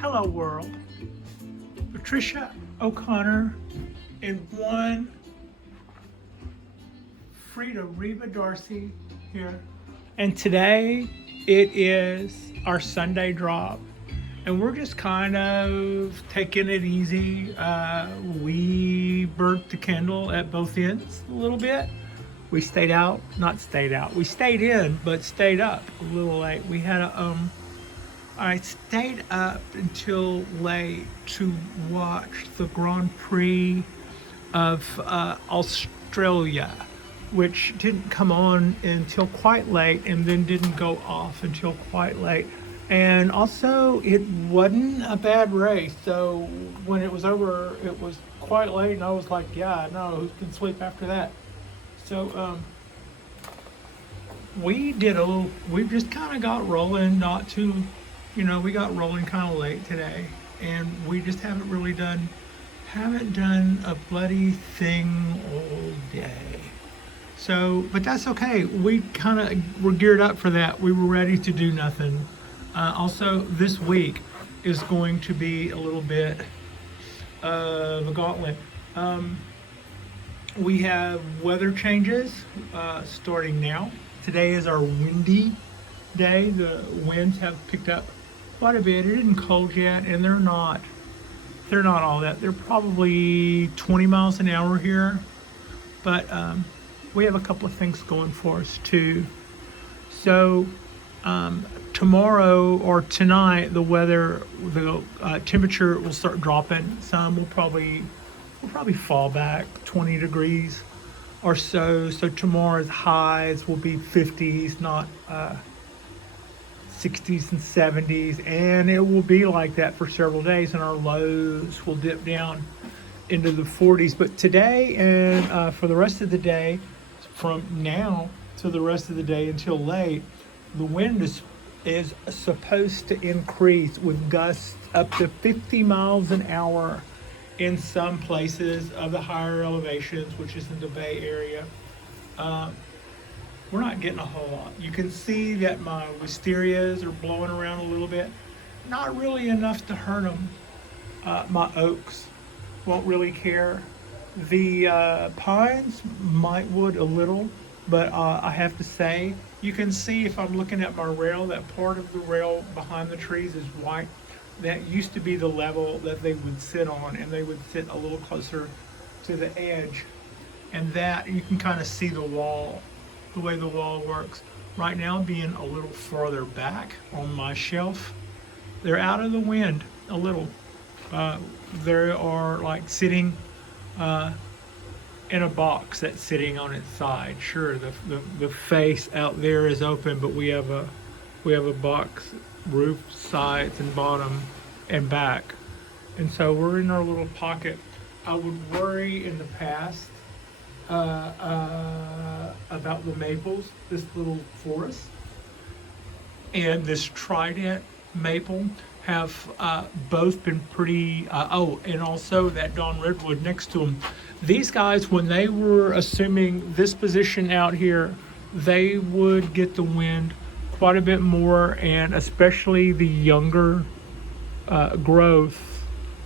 Hello world. Patricia O'Connor and one Frida Reba Darcy here. And today it is our Sunday drop. And we're just kind of taking it easy. We burnt the candle at both ends a little bit. We stayed out, not stayed out. We stayed in, but stayed up a little late. We had I stayed up until late to watch the Grand Prix of Australia, which didn't come on until quite late and then didn't go off until quite late. And also, it wasn't a bad race. So when it was over, it was quite late, and I was like, yeah, no, who can sleep after that? So we just kind of got rolling, not too, we got rolling kind of late today, and we just haven't done a bloody thing all day. So, but that's okay. We're geared up for that. We were ready to do nothing. Also, this week is going to be a little bit of a gauntlet. We have weather changes starting now. Today is our windy day. The winds have picked up quite a bit. It isn't cold yet, and they're not all that. They're probably 20 miles an hour here, but we have a couple of things going for us too. So tomorrow or tonight, the temperature will start dropping some. We'll probably fall back 20 degrees or so. So tomorrow's highs will be 50s, not 60s and 70s, and it will be like that for several days, and our lows will dip down into the 40s. But today and for the rest of the day, from now to the rest of the day until late, the wind is supposed to increase with gusts up to 50 miles an hour in some places of the higher elevations, which is in the Bay Area. We're not getting a whole lot. You can see that my wisterias are blowing around a little bit. Not really enough to hurt them. My oaks won't really care. The pines would a little, but I have to say, you can see if I'm looking at my rail, that part of the rail behind the trees is white. That used to be the level that they would sit on, and they would sit a little closer to the edge. And that, you can kind of see the wall, the way the wall works. Right now, being a little farther back on my shelf, they're out of the wind a little. They are like sitting in a box that's sitting on its side. Sure, the face out there is open, but we have a box roof, sides and bottom and back, and so we're in our little pocket. I would worry in the past about the maples, this little forest, and this trident maple have both been pretty, and also that Dawn Redwood next to them. These guys, when they were assuming this position out here, they would get the wind quite a bit more, and especially the younger growth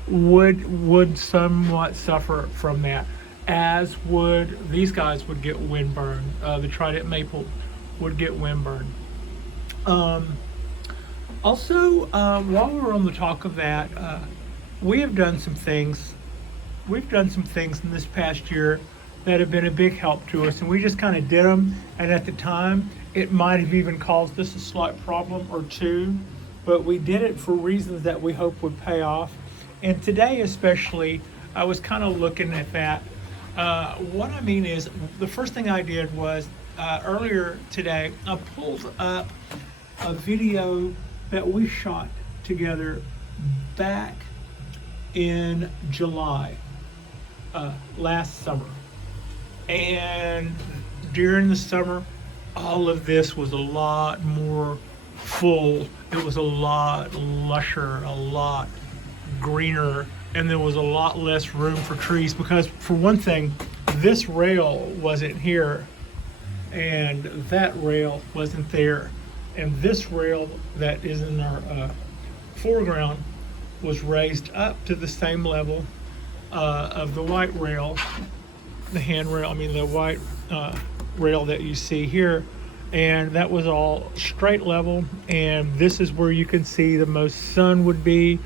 would somewhat suffer from that, as would these guys would get windburn. The trident maple would get windburn. Also, while we're on the talk of that, we have done some things. We've done some things in this past year that have been a big help to us, and we just kind of did them. And at the time, it might have even caused us a slight problem or two, but we did it for reasons that we hope would pay off. And today, especially, I was kind of looking at that. What I mean is, the first thing I did was earlier today, I pulled up a video that we shot together back in July, last summer. And during the summer, all of this was a lot more full. It was a lot lusher, a lot greener, and there was a lot less room for trees because, for one thing, this rail wasn't here, and that rail wasn't there. And this rail that is in our foreground was raised up to the same level of the white rail, the handrail, the white rail that you see here. And that was all straight level. And this is where you can see the most sun would be.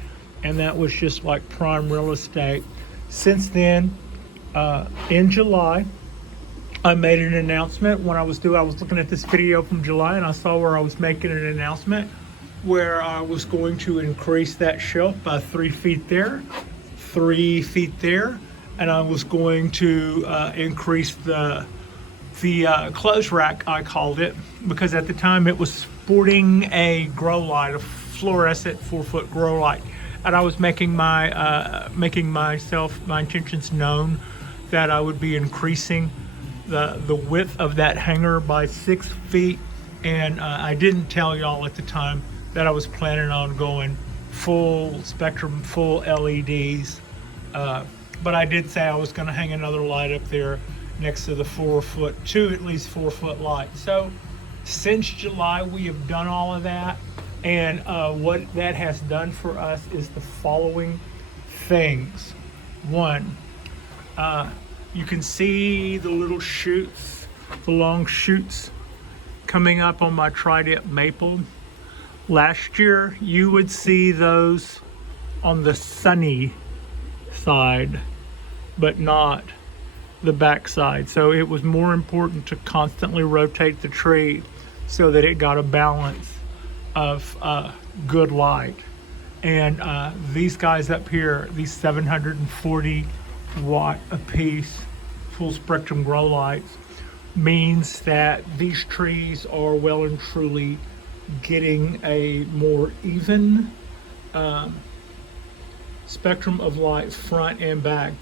And that was just like prime real estate. Since then, in July, I made an announcement when I was looking at this video from July, and I saw where I was making an announcement where I was going to increase that shelf by 3 feet there, 3 feet there, and I was going to increase the clothes rack, I called it, because at the time it was sporting a grow light, a fluorescent 4-foot grow light, and I was making my intentions known that I would be increasing the width of that hanger by 6 feet, and I didn't tell y'all at the time that I was planning on going full spectrum, full LEDs, but I did say I was going to hang another light up there next to the 2 at least 4 foot light. So since July we have done all of that, and what that has done for us is the following things. One, you can see the little shoots, the long shoots coming up on my trident maple. Last year, you would see those on the sunny side, but not the back side. So it was more important to constantly rotate the tree so that it got a balance of good light. And these guys up here, these 740 watt apiece full spectrum grow lights, means that these trees are well and truly getting a more even spectrum of light front and back.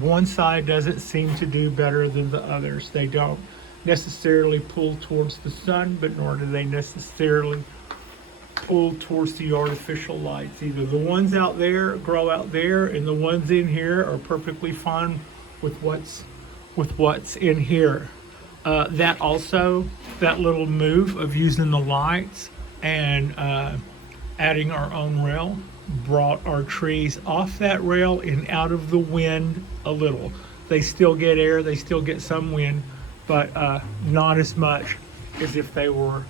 One side doesn't seem to do better than the others. They don't necessarily pull towards the sun, but nor do they necessarily pull towards the artificial lights either. The ones out there grow out there, and the ones in here are perfectly fine with what's in here. That little move of using the lights and adding our own rail brought our trees off that rail and out of the wind a little. They still get air, they still get some wind, but not as much as if they were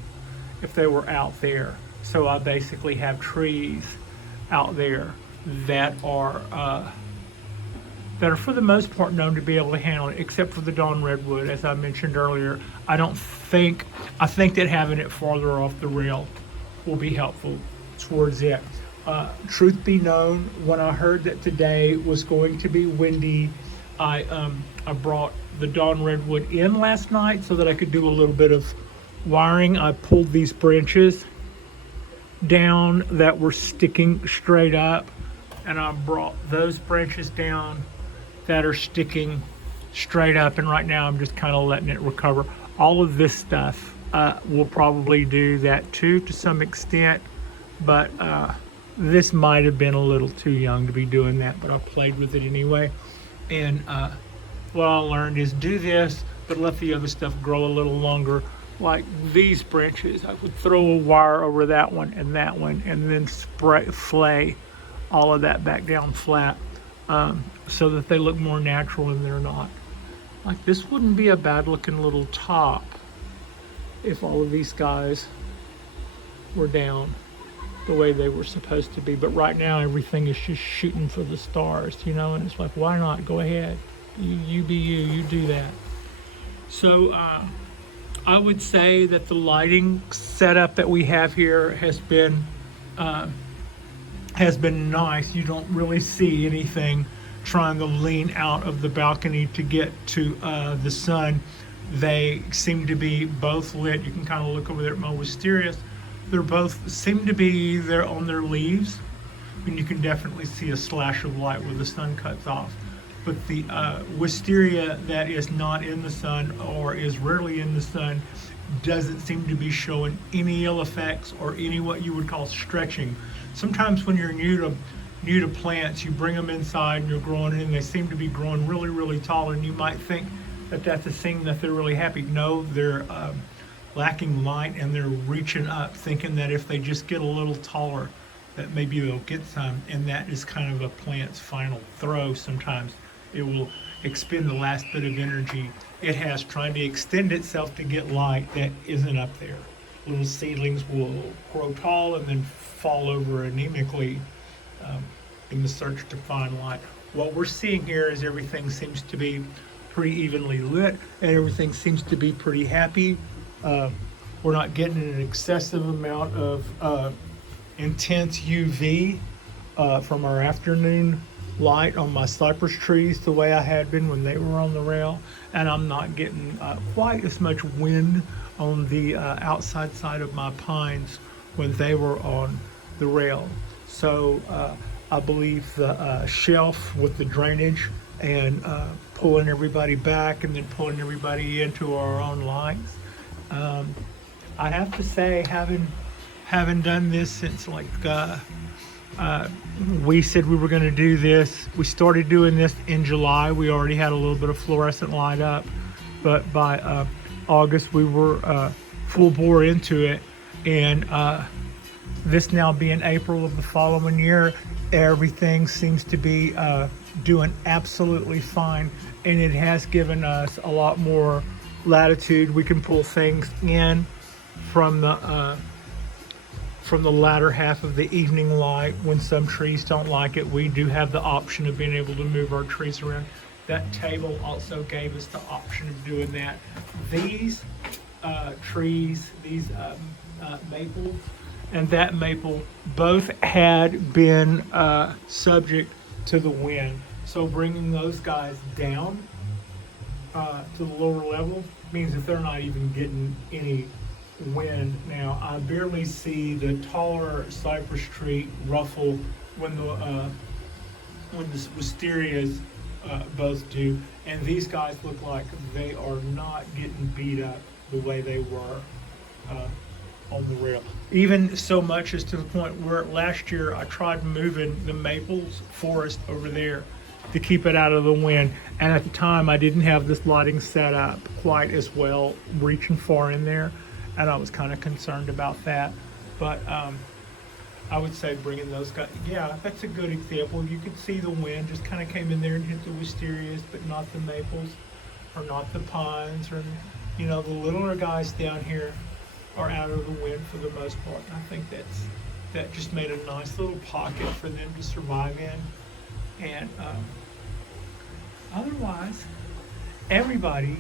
out there. So I basically have trees out there that are for the most part known to be able to handle it, except for the dawn redwood, as I mentioned earlier. I think that having it farther off the rail will be helpful towards it. Truth be known, when I heard that today was going to be windy, I brought the dawn redwood in last night so that I could do a little bit of wiring. I pulled these branches down that were sticking straight up, and I brought those branches down that are sticking straight up, and right now I'm just kind of letting it recover. All of this stuff will probably do that too to some extent, but this might have been a little too young to be doing that, but I played with it anyway. And what I learned is do this, but let the other stuff grow a little longer. Like these branches, I would throw a wire over that one, and then flay all of that back down flat, so that they look more natural and they're not. Like this wouldn't be a bad looking little top if all of these guys were down the way they were supposed to be. But right now everything is just shooting for the stars, and it's like, why not? Go ahead. You be you do that. So I would say that the lighting setup that we have here has been nice. You don't really see anything trying to lean out of the balcony to get to the sun. They seem to be both lit. You can kind of look over there at my wisterias. They're both seem to be there on their leaves, and you can definitely see a slash of light where the sun cuts off. But the wisteria that is not in the sun or is rarely in the sun doesn't seem to be showing any ill effects or any what you would call stretching. Sometimes when you're new to plants, you bring them inside and you're growing it, and they seem to be growing really, really tall, and you might think that that's a sign that they're really happy. No, they're lacking light, and they're reaching up, thinking that if they just get a little taller, that maybe they'll get some, and that is kind of a plant's final throw. Sometimes it will expend the last bit of energy it has trying to extend itself to get light that isn't up there. Little seedlings will grow tall and then fall over anemically in the search to find light. What we're seeing here is everything seems to be pretty evenly lit and everything seems to be pretty happy. We're not getting an excessive amount of intense UV from our afternoon light on my cypress trees the way I had been when they were on the rail, and I'm not getting quite as much wind on the outside side of my pines when they were on the rail. So I believe the shelf with the drainage and pulling everybody back and then pulling everybody into our own lines. I have to say, having done this since like we said we were going to do this. We started doing this in July. We already had a little bit of fluorescent light up, but by August we were full bore into it. And this now being April of the following year, everything seems to be doing absolutely fine, and it has given us a lot more latitude. We can pull things in from the latter half of the evening light. When some trees don't like it, we do have the option of being able to move our trees around. That table also gave us the option of doing that. These trees, these maples and that maple, both had been subject to the wind. So bringing those guys down to the lower level means that they're not even getting any wind. Now I barely see the taller cypress tree ruffle when the wisterias both do, and these guys look like they are not getting beat up the way they were on the rail. Even so much as to the point where last year I tried moving the maples forest over there to keep it out of the wind, and at the time I didn't have this lighting set up quite as well, reaching far in there, and I was kind of concerned about that. But I would say bringing those guys, yeah, that's a good example. You could see the wind just kind of came in there and hit the wisterias, but not the maples or not the pines, or the littler guys down here are out of the wind for the most part. And I think that just made a nice little pocket for them to survive in. And otherwise, everybody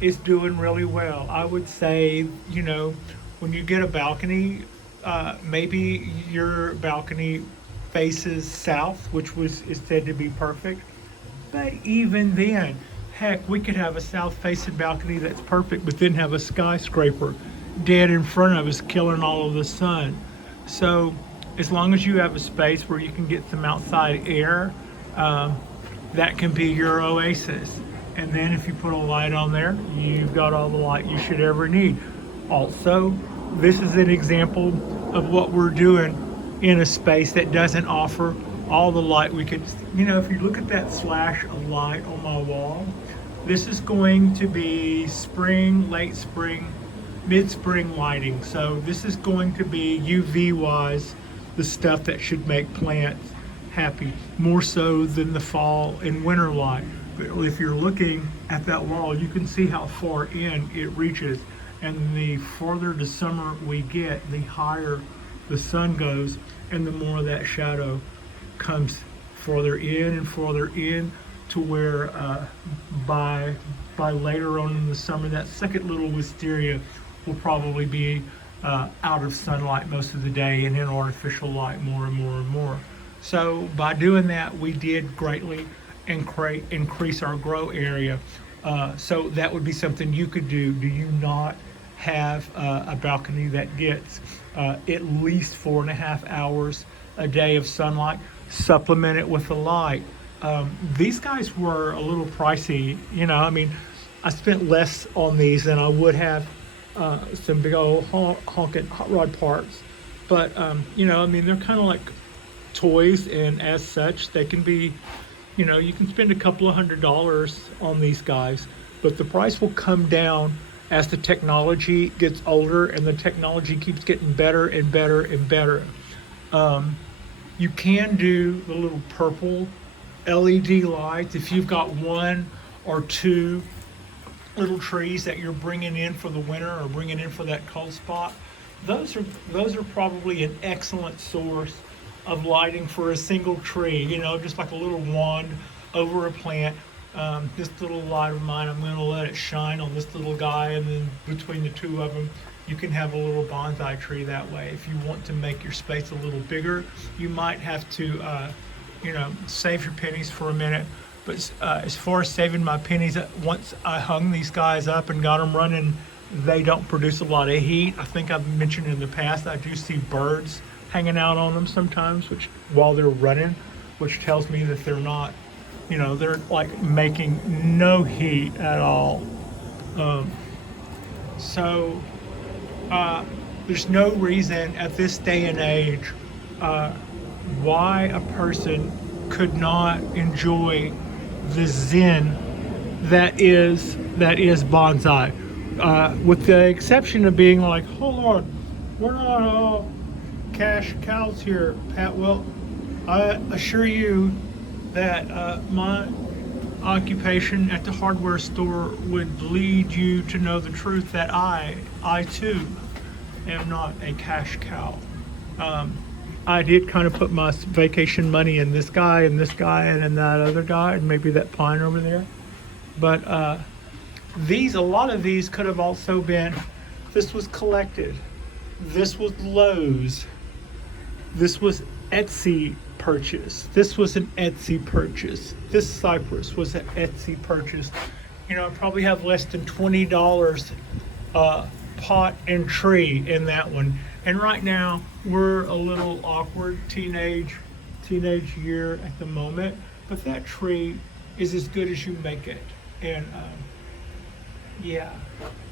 is doing really well. I would say, when you get a balcony, maybe your balcony faces south, which is said to be perfect. But even then, heck, we could have a south-facing balcony that's perfect, but then have a skyscraper dead in front of us, killing all of the sun. So as long as you have a space where you can get some outside air, that can be your oasis. And then if you put a light on there, you've got all the light you should ever need. Also, this is an example of what we're doing in a space that doesn't offer all the light we could. If you look at that flash of light on my wall, this is going to be spring, late spring, mid-spring lighting. So this is going to be UV wise the stuff that should make plants happy, more so than the fall and winter light. But if you're looking at that wall, you can see how far in it reaches, and the farther to summer we get, the higher the sun goes, and the more that shadow comes farther in and farther in, to where by later on in the summer, that second little wisteria will probably be out of sunlight most of the day and in artificial light more and more and more. So by doing that, we did greatly increase our grow area. So that would be something you could do. Do you not have a balcony that gets at least 4.5 hours a day of sunlight? Supplement it with the light. These guys were a little pricey. I spent less on these than I would have some big old honking hot rod parts. But, they're kind of like toys, and as such, they can be, you can spend a couple of $100s on these guys, but the price will come down as the technology gets older and the technology keeps getting better and better and better. You can do the little purple LED lights if you've got one or two little trees that you're bringing in for the winter or bringing in for that cold spot. Those are probably an excellent source of lighting for a single tree. Just like a little wand over a plant. This little light of mine, I'm going to let it shine on this little guy, and then between the two of them, you can have a little bonsai tree that way. If you want to make your space a little bigger, you might have to, save your pennies for a minute. But as far as saving my pennies, once I hung these guys up and got them running, they don't produce a lot of heat. I think I've mentioned in the past, I do see birds hanging out on them sometimes, while they're running, which tells me that they're not, they're like making no heat at all. So there's no reason at this day and age why a person could not enjoy the zen that is bonsai, with the exception of being like, hold on, we're not all cash cows here, Pat. Well, I assure you that my occupation at the hardware store would lead you to know the truth that I too am not a cash cow. I did kind of put my vacation money in this guy and this guy and in that other guy and maybe that pine over there. But a lot of these could have also been, this was collected. This was Lowe's. This was Etsy purchase. This was an Etsy purchase. This cypress was an Etsy purchase. I probably have less than $20 pot and tree in that one. And right now we're a little awkward teenage year at the moment, but that tree is as good as you make it. And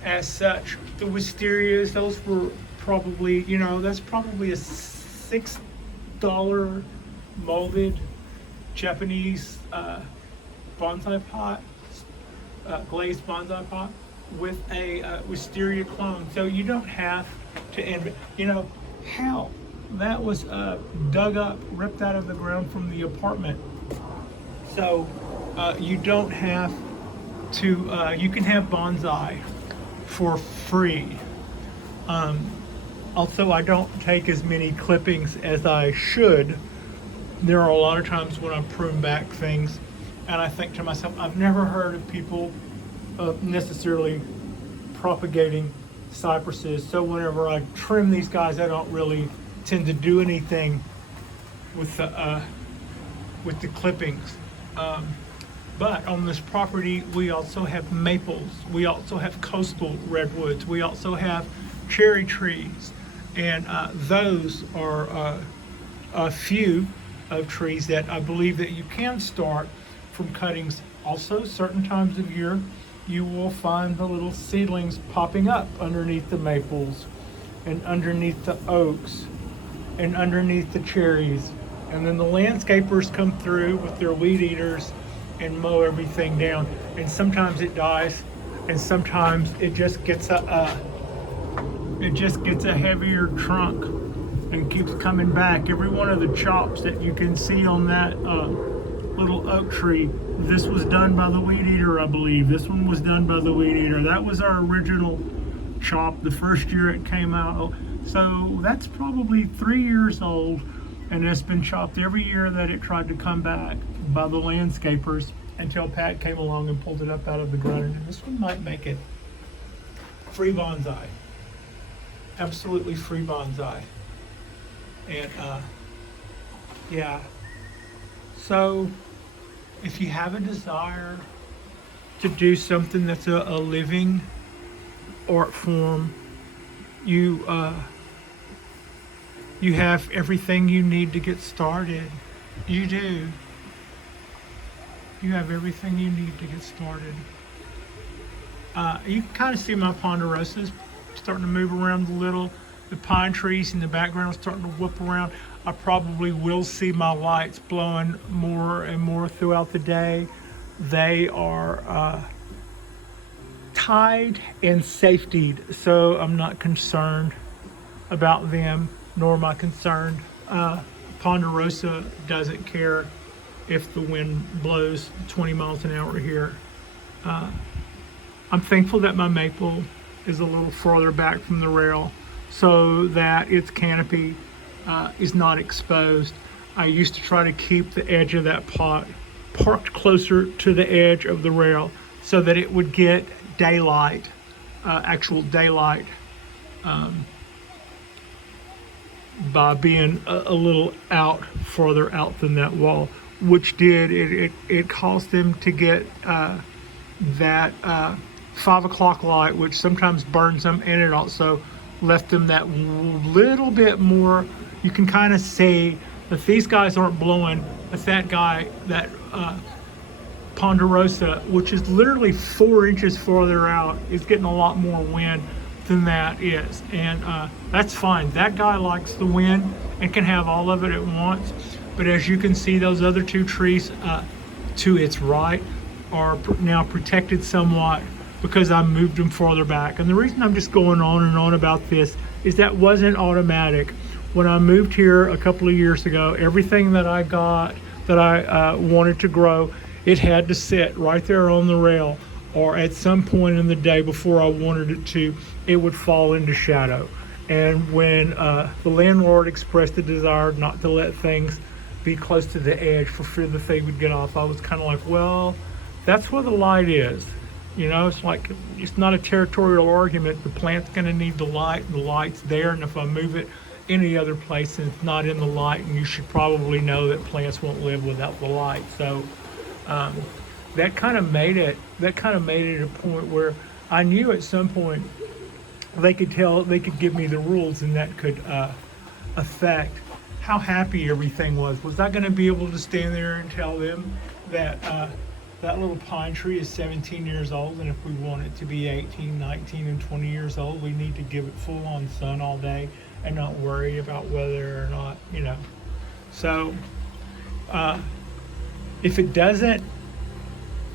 as such, the wisterias, those were probably, that's probably a $6 molded Japanese bonsai pot, glazed bonsai pot with a wisteria clone. So you don't have to, hell, that was dug up, ripped out of the ground from the apartment. So you don't have to, you can have bonsai for free. Also, I don't take as many clippings as I should. There are a lot of times when I prune back things and I think to myself, I've never heard of people necessarily propagating cypresses. So whenever I trim these guys, I don't really tend to do anything with the clippings. But on this property, we also have maples. We also have coastal redwoods. We also have cherry trees. And those are a few of trees that I believe that you can start from cuttings. Also, certain times of year, you will find the little seedlings popping up underneath the maples and underneath the oaks and underneath the cherries. And then the landscapers come through with their weed eaters and mow everything down. And sometimes it dies, and sometimes it just gets a heavier trunk and keeps coming back. Every one of the chops that you can see on that little oak tree, this was done by the weed eater, I believe. This one was done by the weed eater. That was our original chop the first year it came out. So that's probably 3 years old, and it's been chopped every year that it tried to come back by the landscapers until Pat came along and pulled it up out of the ground. And this one might make it. Free bonsai. Absolutely free bonsai. And so if you have a desire to do something that's a living art form, you have everything you need to get started. You do. You have everything you need to get started. You can kind of see my ponderosas starting to move around a little. The pine trees in the background are starting to whoop around. I probably will see my lights blowing more and more throughout the day. They are tied and safetied, so I'm not concerned about them, nor am I concerned Ponderosa doesn't care if the wind blows 20 miles an hour here. I'm thankful that my maple is a little further back from the rail so that its canopy is not exposed. I used to try to keep the edge of that pot parked closer to the edge of the rail so that it would get daylight, actual daylight, by being a little further out than that wall, which it caused them to get that 5 o'clock light, which sometimes burns them, and it also left them that little bit more. You can kind of see that these guys aren't blowing, but that guy, that Ponderosa, which is literally 4 inches farther out, is getting a lot more wind than that is, and that's fine. That guy likes the wind and can have all of it at once. But as you can see, those other 2 trees to its right are now protected somewhat because I moved them farther back. And the reason I'm just going on and on about this is that wasn't automatic. When I moved here a couple of years ago, everything that I got that I wanted to grow, it had to sit right there on the rail, or at some point in the day before I wanted it to, it would fall into shadow. And when the landlord expressed the desire not to let things be close to the edge for fear that they would get off, I was kind of like, well, that's where the light is. You know, it's like, it's not a territorial argument. The plant's going to need the light, and the light's there. And if I move it any other place and it's not in the light, and you should probably know that plants won't live without the light. So that kind of made it a point where I knew at some point they could give me the rules, and that could affect how happy everything was. Was I going to be able to stand there and tell them that that little pine tree is 17 years old, and if we want it to be 18, 19, and 20 years old, we need to give it full on sun all day and not worry about whether or not, you know. So if it doesn't,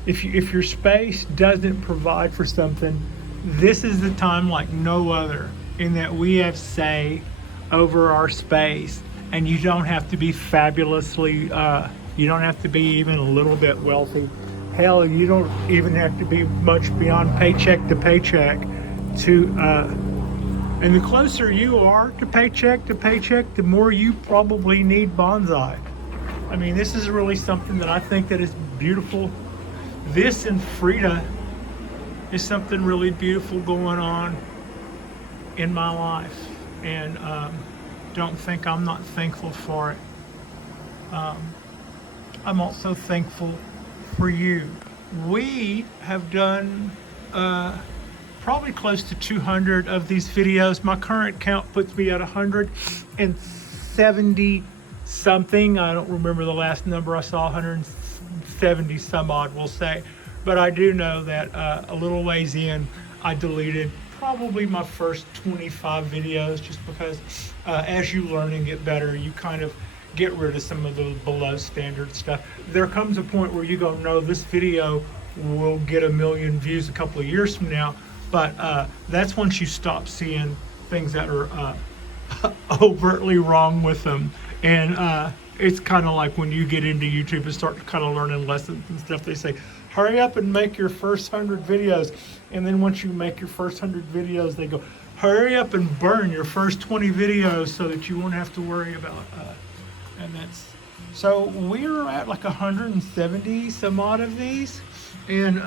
if your space doesn't provide for something, this is the time like no other, in that we have say over our space, and you don't have to be fabulously, you don't have to be even a little bit wealthy. Hell, you don't even have to be much beyond paycheck to paycheck to, and the closer you are to paycheck, the more you probably need bonsai. I mean, this is really something that I think that is beautiful. This and Frida is something really beautiful going on in my life, and don't think I'm not thankful for it. I'm also thankful for you. We have done probably close to 200 of these videos. My current count puts me at 170 something. I don't remember the last number I saw, 170 some odd, we'll say. But I do know that a little ways in, I deleted probably my first 25 videos, just because as you learn and get better, you kind of get rid of some of the below standard stuff. There comes a point where you go, no, this video will get 1 million views a couple of years from now, but that's once you stop seeing things that are overtly wrong with them. And it's kind of like when you get into YouTube and start kind of learning lessons and stuff, they say, hurry up and make your first 100 videos. And then once you make your first 100 videos, they go, hurry up and burn your first 20 videos so that you won't have to worry about and that's, so we're at like 170 some odd of these, and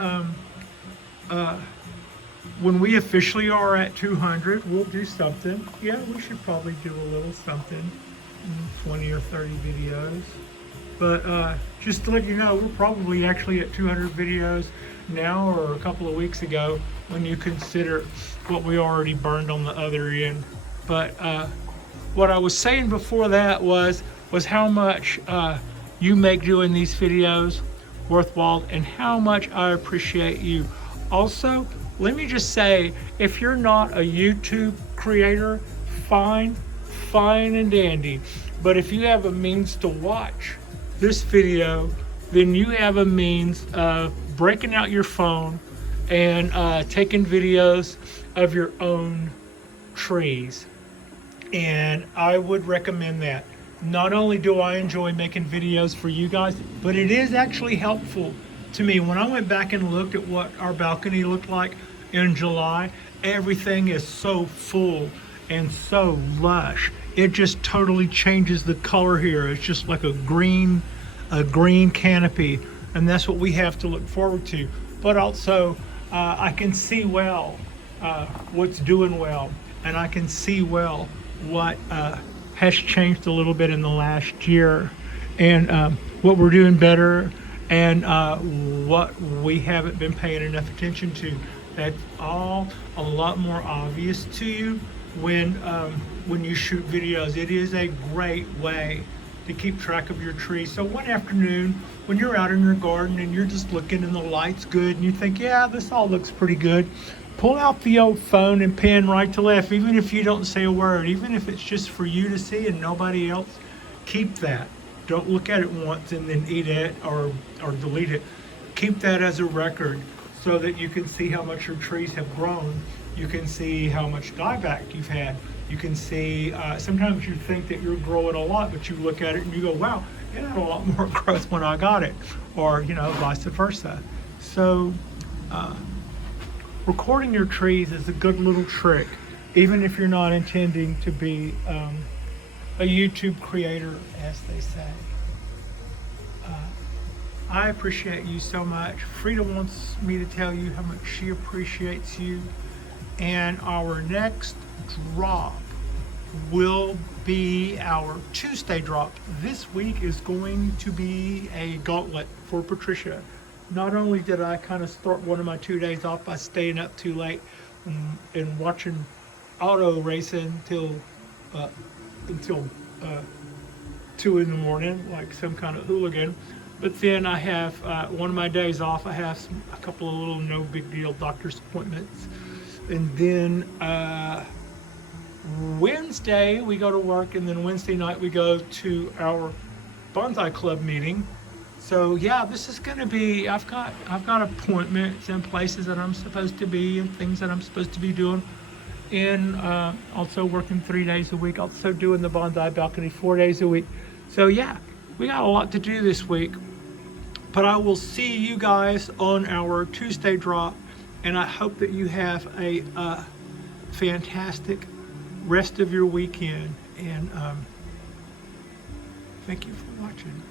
when we officially are at 200, we'll do something. Yeah, we should probably do a little something, 20 or 30 videos. But just to let you know, we're probably actually at 200 videos now, or a couple of weeks ago, when you consider what we already burned on the other end. But what I was saying before that was how much you make doing these videos worthwhile, and how much I appreciate you. Also, let me just say, if you're not a YouTube creator, fine and dandy. But if you have a means to watch this video, then you have a means of breaking out your phone and taking videos of your own trees. And I would recommend that. not only do I enjoy making videos for you guys, but it is actually helpful to me. When I went back and looked at what our balcony looked like in July, everything is so full and so lush. It just totally changes the color here. It's just like a green canopy, and that's what we have to look forward to. But also, I can see well what's doing well, and I can see well what has changed a little bit in the last year, and what we're doing better, and what we haven't been paying enough attention to. That's all a lot more obvious to you when you shoot videos. It is a great way to keep track of your trees. So one afternoon, when you're out in your garden and you're just looking and the light's good and you think, yeah, this all looks pretty good, pull out the old phone and pan right to left, even if you don't say a word, even if it's just for you to see and nobody else. Keep that. Don't look at it once and then eat it or delete it. Keep that as a record so that you can see how much your trees have grown. You can see how much dieback you've had. You can see, sometimes you think that you're growing a lot, but you look at it and you go, wow, it had a lot more growth when I got it, or, vice versa. So, recording your trees is a good little trick, even if you're not intending to be a YouTube creator, as they say. I appreciate you so much. Frida wants me to tell you how much she appreciates you. And our next drop will be our Tuesday drop. This week is going to be a gauntlet for Patricia. Not only did I kind of start one of my 2 days off by staying up too late and watching auto racing until 2 in the morning, like some kind of hooligan. But then I have one of my days off. I have a couple of little no big deal doctor's appointments. And then Wednesday we go to work, and then Wednesday night we go to our bonsai club meeting. So yeah, this is going to be. I've got appointments and places that I'm supposed to be and things that I'm supposed to be doing. And also working 3 days a week. Also doing the Bonsai Balcony 4 days a week. So yeah, we got a lot to do this week. But I will see you guys on our Tuesday drop. And I hope that you have a fantastic rest of your weekend. And thank you for watching.